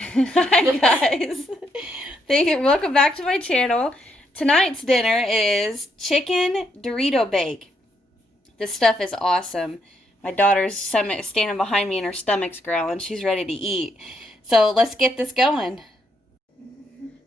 Hi guys. Welcome back to my channel. Tonight's dinner is Chicken Dorito Bake. This stuff is awesome. My daughter's standing behind me and her stomach's growling. She's ready to eat. So let's get this going.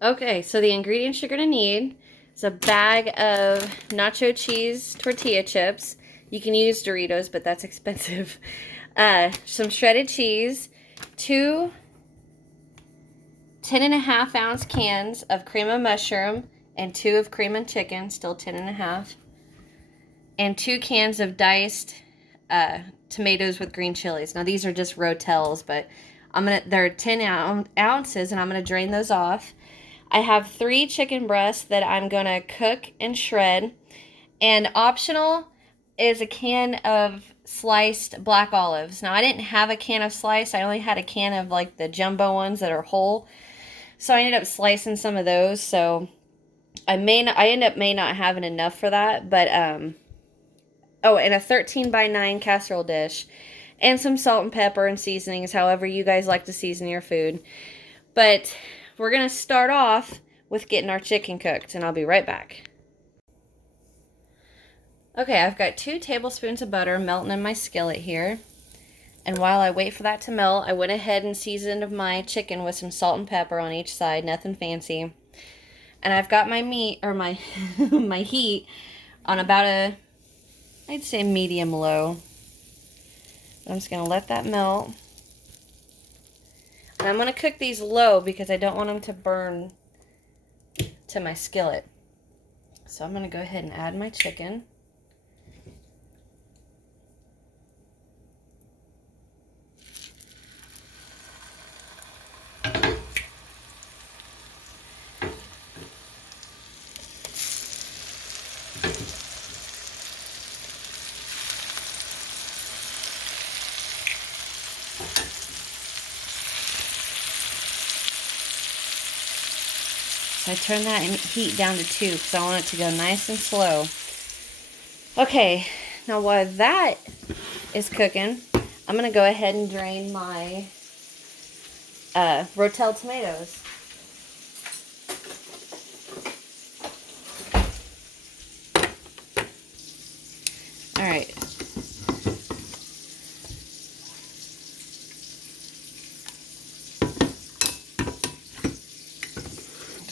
Okay, so the ingredients you're gonna need is a bag of nacho cheese tortilla chips. You can use Doritos, but that's expensive. Some shredded cheese, 2 10.5-ounce cans of cream of mushroom, and 2 of cream and chicken, still 10.5, and 2 cans of diced tomatoes with green chilies. Now these are just Rotels, but they're 10 ounces, and I'm gonna drain those off. I have 3 chicken breasts that I'm gonna cook and shred, and optional is a can of sliced black olives. Now I didn't have a can of sliced, I only had a can of like the jumbo ones that are whole. So I ended up slicing some of those. So I end up not having enough for that, but oh, and a 13x9 casserole dish, and some salt and pepper and seasonings, however you guys like to season your food. But we're gonna start off with getting our chicken cooked, and I'll be right back. Okay, I've got 2 tablespoons of butter melting in my skillet here. And while I wait for that to melt, I went ahead and seasoned my chicken with some salt and pepper on each side, nothing fancy. And I've got my meat, or my my heat, on about I'd say medium low. I'm just going to let that melt. And I'm going to cook these low because I don't want them to burn to my skillet. So I'm going to go ahead and add my chicken. So I turn that heat down to 2 because I want it to go nice and slow. Okay, now while that is cooking, I'm going to go ahead and drain my Rotel tomatoes. Alright.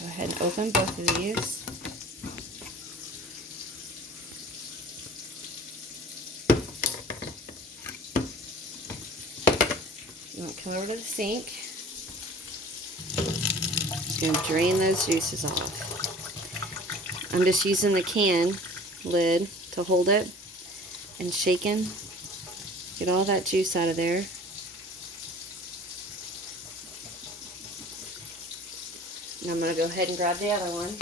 Go ahead and open both of these. You want to come over to the sink and drain those juices off. I'm just using the can lid to hold it and shaking. Get all that juice out of there. And I'm going to go ahead and grab the other one.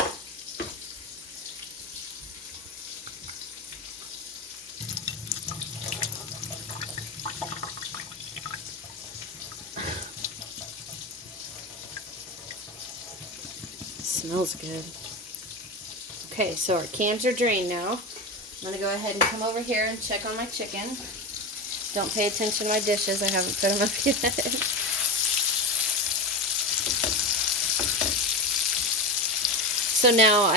Smells good. Okay, so our cans are drained now. I'm going to go ahead and come over here and check on my chicken. Don't pay attention to my dishes. I haven't put them up yet. So now,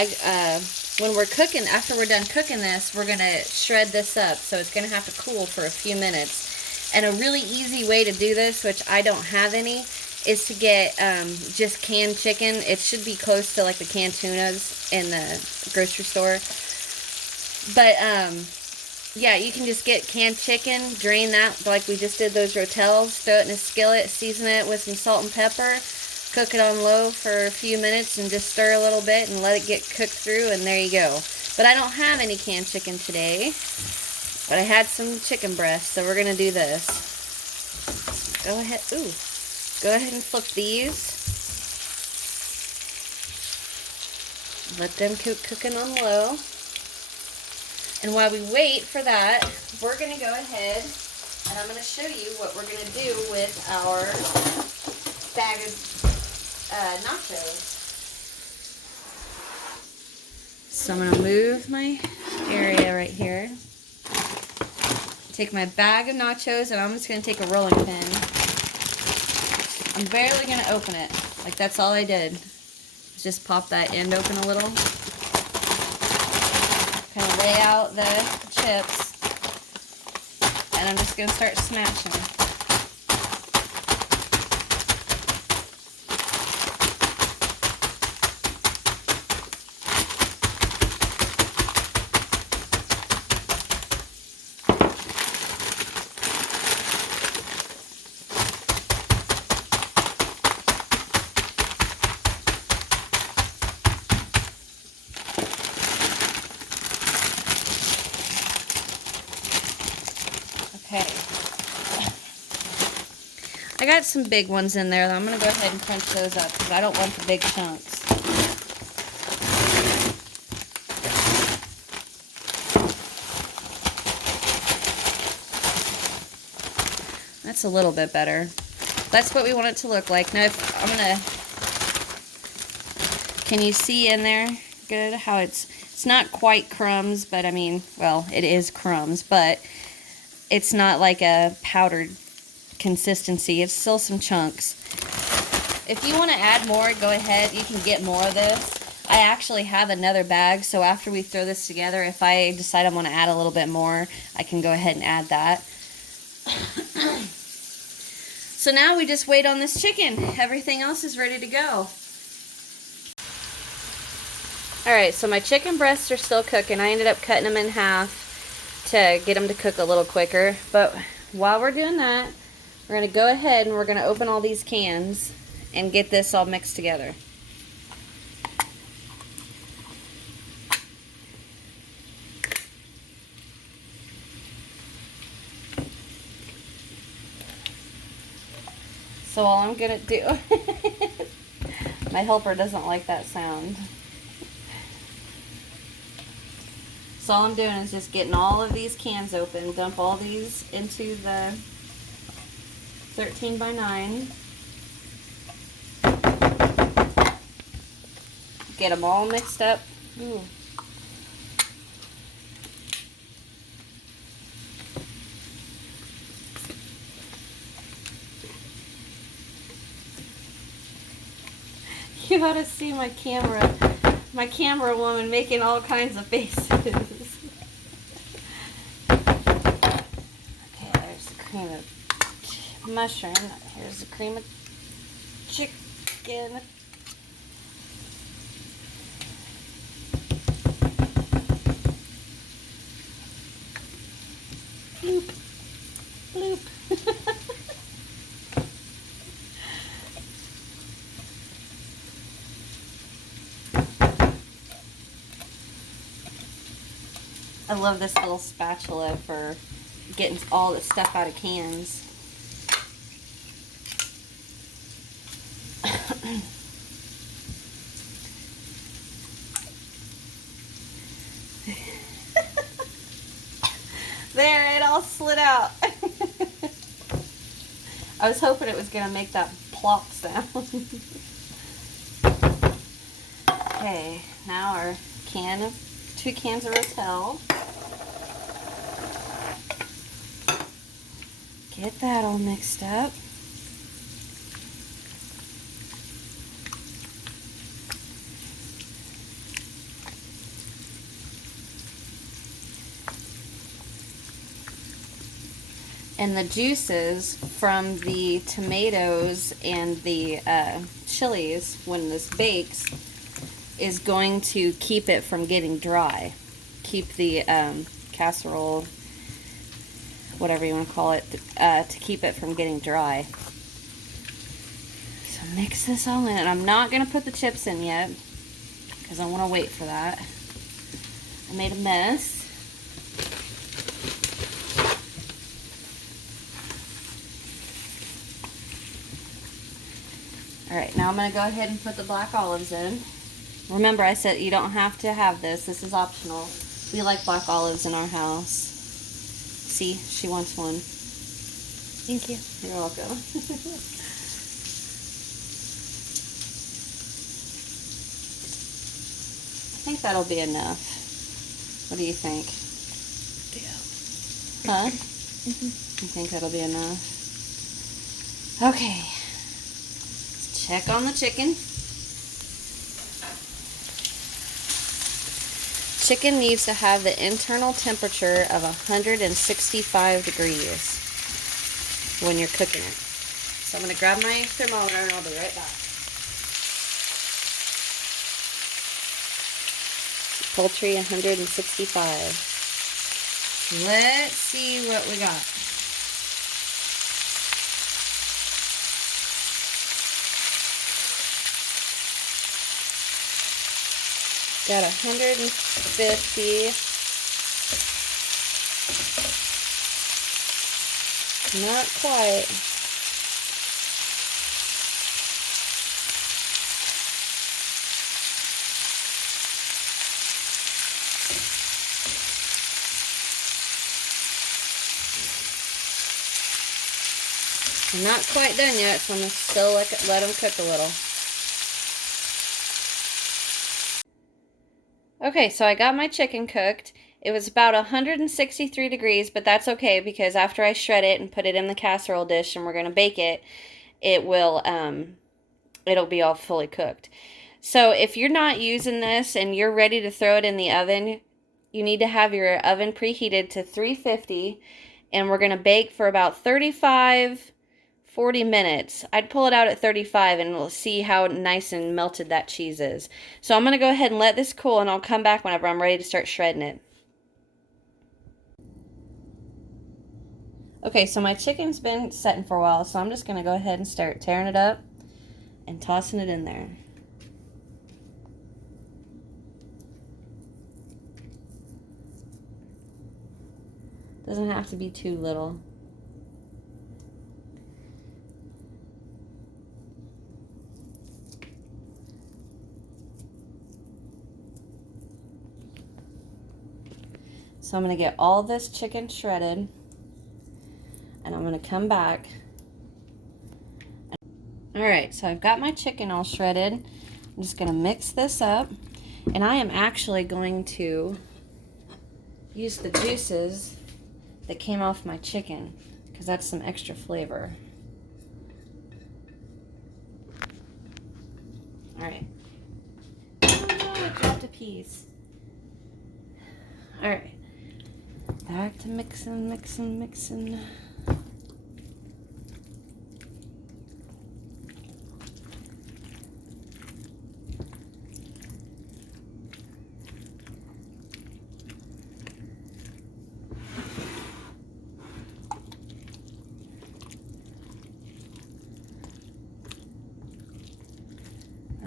when we're cooking, after we're done cooking this, we're going to shred this up. So it's going to have to cool for a few minutes. And a really easy way to do this, which I don't have any, is to get just canned chicken. It should be close to like the canned tunas in the grocery store. But, yeah, you can just get canned chicken, drain that like we just did those Rotels, throw it in a skillet, season it with some salt and pepper, cook it on low for a few minutes, and just stir a little bit and let it get cooked through, and there you go. But I don't have any canned chicken today, but I had some chicken breasts, so we're going to do this. Go ahead and flip these. Let them keep cooking on low. And while we wait for that, we're going to go ahead and I'm going to show you what we're going to do with our bag of nachos. So I'm going to move my area right here. Take my bag of nachos, and I'm just going to take a rolling pin I'm barely going to open it. Like, that's all I did. Just pop that end open a little. Kind of lay out the chips. And I'm just going to start smashing. Okay. I got some big ones in there, though. I'm going to go ahead and crunch those up because I don't want the big chunks. That's a little bit better. That's what we want it to look like. Now, if I'm going to... Can you see in there good how it's not quite crumbs, but I mean, well, it is crumbs, but it's not like a powdered consistency. It's still some chunks. If you want to add more, go ahead. You can get more of this. I actually have another bag, so after we throw this together, if I decide I want to add a little bit more, I can go ahead and add that. So now we just wait on this chicken. Everything else is ready to go. Alright, so my chicken breasts are still cooking. I ended up cutting them in half to get them to cook a little quicker. But while we're doing that, we're going to go ahead and we're going to open all these cans and get this all mixed together. So all I'm going to do, my helper doesn't like that sound. So all I'm doing is just getting all of these cans open, dump all these into the 13 by 9. Get them all mixed up. Ooh. You ought to see my camera woman making all kinds of faces. Okay, there's the cream of mushroom. Here's the cream of chicken. Bloop. Bloop. I love this little spatula for getting all the stuff out of cans. There, it all slid out. I was hoping it was going to make that plop sound. Okay, now our 2 cans of Rotel. Get that all mixed up. And the juices from the tomatoes and the chilies, when this bakes, is going to keep it from getting dry. Keep the casserole, whatever you want to call it, to keep it from getting dry. So mix this all in. And I'm not going to put the chips in yet, because I want to wait for that. I made a mess. Alright, now I'm going to go ahead and put the black olives in. Remember, I said you don't have to have this. This is optional. We like black olives in our house. See, she wants one. Thank you. You're welcome. I think that'll be enough. What do you think? Yeah. Huh? Mm-hmm. You think that'll be enough? Okay. check on the chicken. Chicken needs to have the internal temperature of 165 degrees when you're cooking it. So I'm going to grab my thermometer and I'll be right back. Poultry 165. Let's see what we got. Got 150. Not quite. I'm not quite done yet, so I'm going to still let them cook a little. Okay, so I got my chicken cooked. It was about 163 degrees, but that's okay because after I shred it and put it in the casserole dish and we're going to bake it, it'll be all fully cooked. So if you're not using this and you're ready to throw it in the oven, you need to have your oven preheated to 350, and we're going to bake for about 40 minutes. I'd pull it out at 35 and we'll see how nice and melted that cheese is. So I'm going to go ahead and let this cool, and I'll come back whenever I'm ready to start shredding it. Okay, so my chicken's been setting for a while, so I'm just going to go ahead and start tearing it up and tossing it in there. Doesn't have to be too little. So I'm going to get all this chicken shredded, and I'm going to come back. Alright, so I've got my chicken all shredded. I'm just going to mix this up, and I am actually going to use the juices that came off my chicken, because that's some extra flavor. Alright. Oh no, I dropped a piece. Alright. Back to mixing.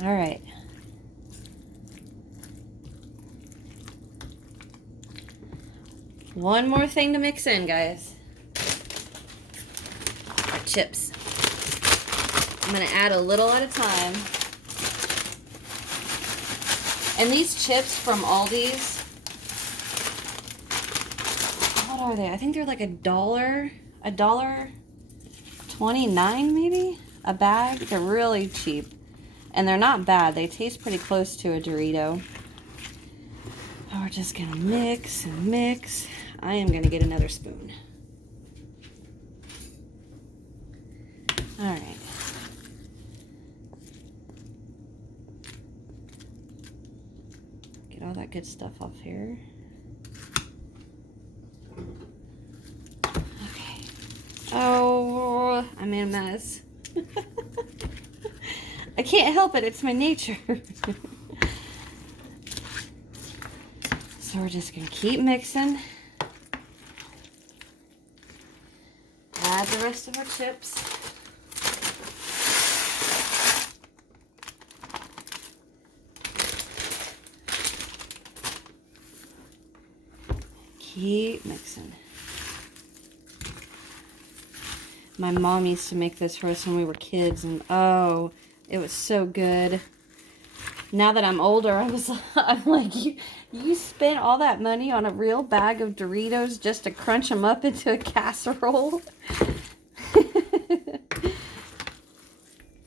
All right. One more thing to mix in, guys. Our chips. I'm going to add a little at a time. And these chips from Aldi's, what are they? I think they're like $1.29 maybe a bag. They're really cheap. And they're not bad. They taste pretty close to a Dorito. Oh, we're just going to mix and mix. I am going to get another spoon. All right. Get all that good stuff off here. Okay. Oh, I made a mess. I can't help it. It's my nature. So we're just going to keep mixing. Add the rest of our chips. Keep mixing. My mom used to make this for us when we were kids, and oh, it was so good. Now that I'm older, I'm like, you spent all that money on a real bag of Doritos just to crunch them up into a casserole?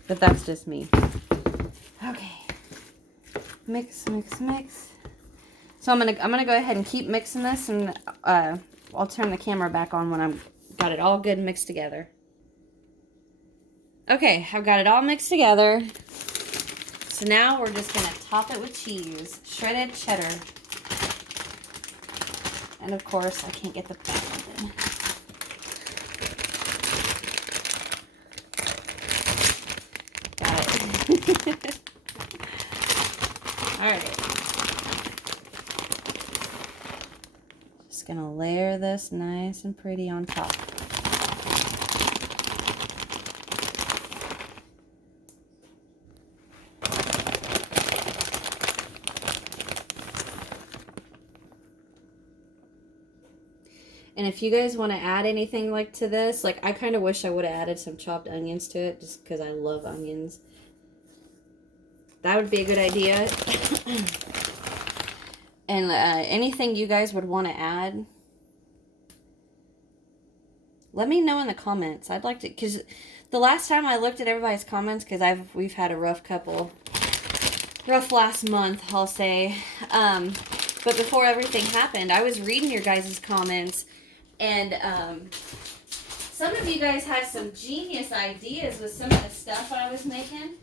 But that's just me. Okay. Mix. So I'm gonna go ahead and keep mixing this, and I'll turn the camera back on when I've got it all good mixed together. Okay, I've got it all mixed together. So now we're just gonna top it with cheese, shredded cheddar. And of course, I can't get the back open. Got it. All right. Just gonna layer this nice and pretty on top. And if you guys want to add anything like to this, like I kind of wish I would have added some chopped onions to it just because I love onions. That would be a good idea. And anything you guys would want to add, let me know in the comments. I'd like to, because the last time I looked at everybody's comments, because we've had a rough last month, I'll say. But before everything happened, I was reading your guys' comments, and some of you guys had some genius ideas with some of the stuff I was making.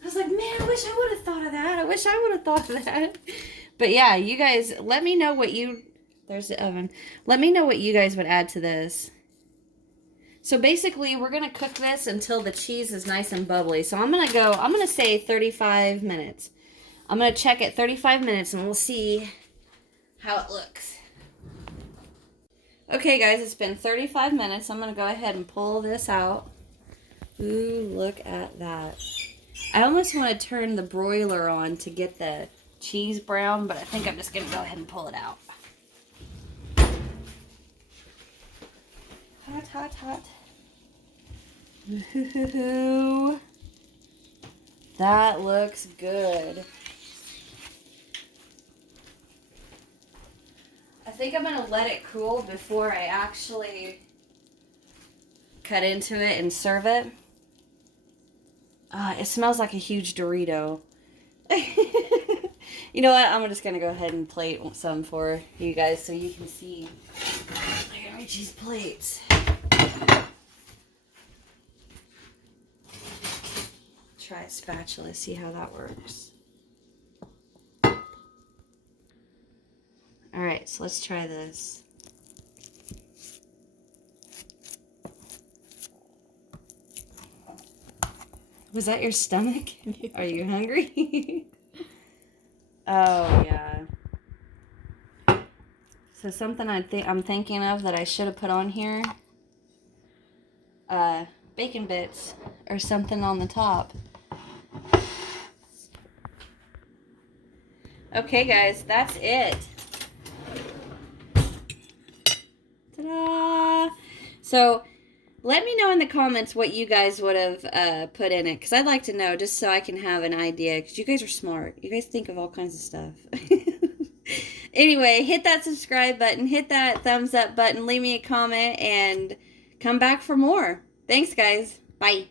I was like, man, I wish I would have thought of that. I wish I would have thought of that. But yeah, you guys, let me know what there's the oven. Let me know what you guys would add to this. So basically, we're going to cook this until the cheese is nice and bubbly. So I'm going to say 35 minutes. I'm going to check at 35 minutes and we'll see how it looks. Okay, guys, it's been 35 minutes. I'm going to go ahead and pull this out. Ooh, look at that. I almost want to turn the broiler on to get the cheese brown, but I think I'm just going to go ahead and pull it out. Hot, hot, hot. Ooh, that looks good. I think I'm going to let it cool before I actually cut into it and serve it. It smells like a huge Dorito. You know what? I'm just going to go ahead and plate some for you guys so you can see. Look at Richie's plates. Try a spatula, see how that works. Alright, so let's try this. Was that your stomach? Are you hungry? Oh, yeah. So something I'm thinking of that I should have put on here. Bacon bits or something on the top. Okay, guys, that's it. Ta-da! So, let me know in the comments what you guys would have put in it, because I'd like to know, just so I can have an idea, because you guys are smart. You guys think of all kinds of stuff. Anyway, hit that subscribe button, hit that thumbs up button, leave me a comment, and come back for more. Thanks, guys. Bye.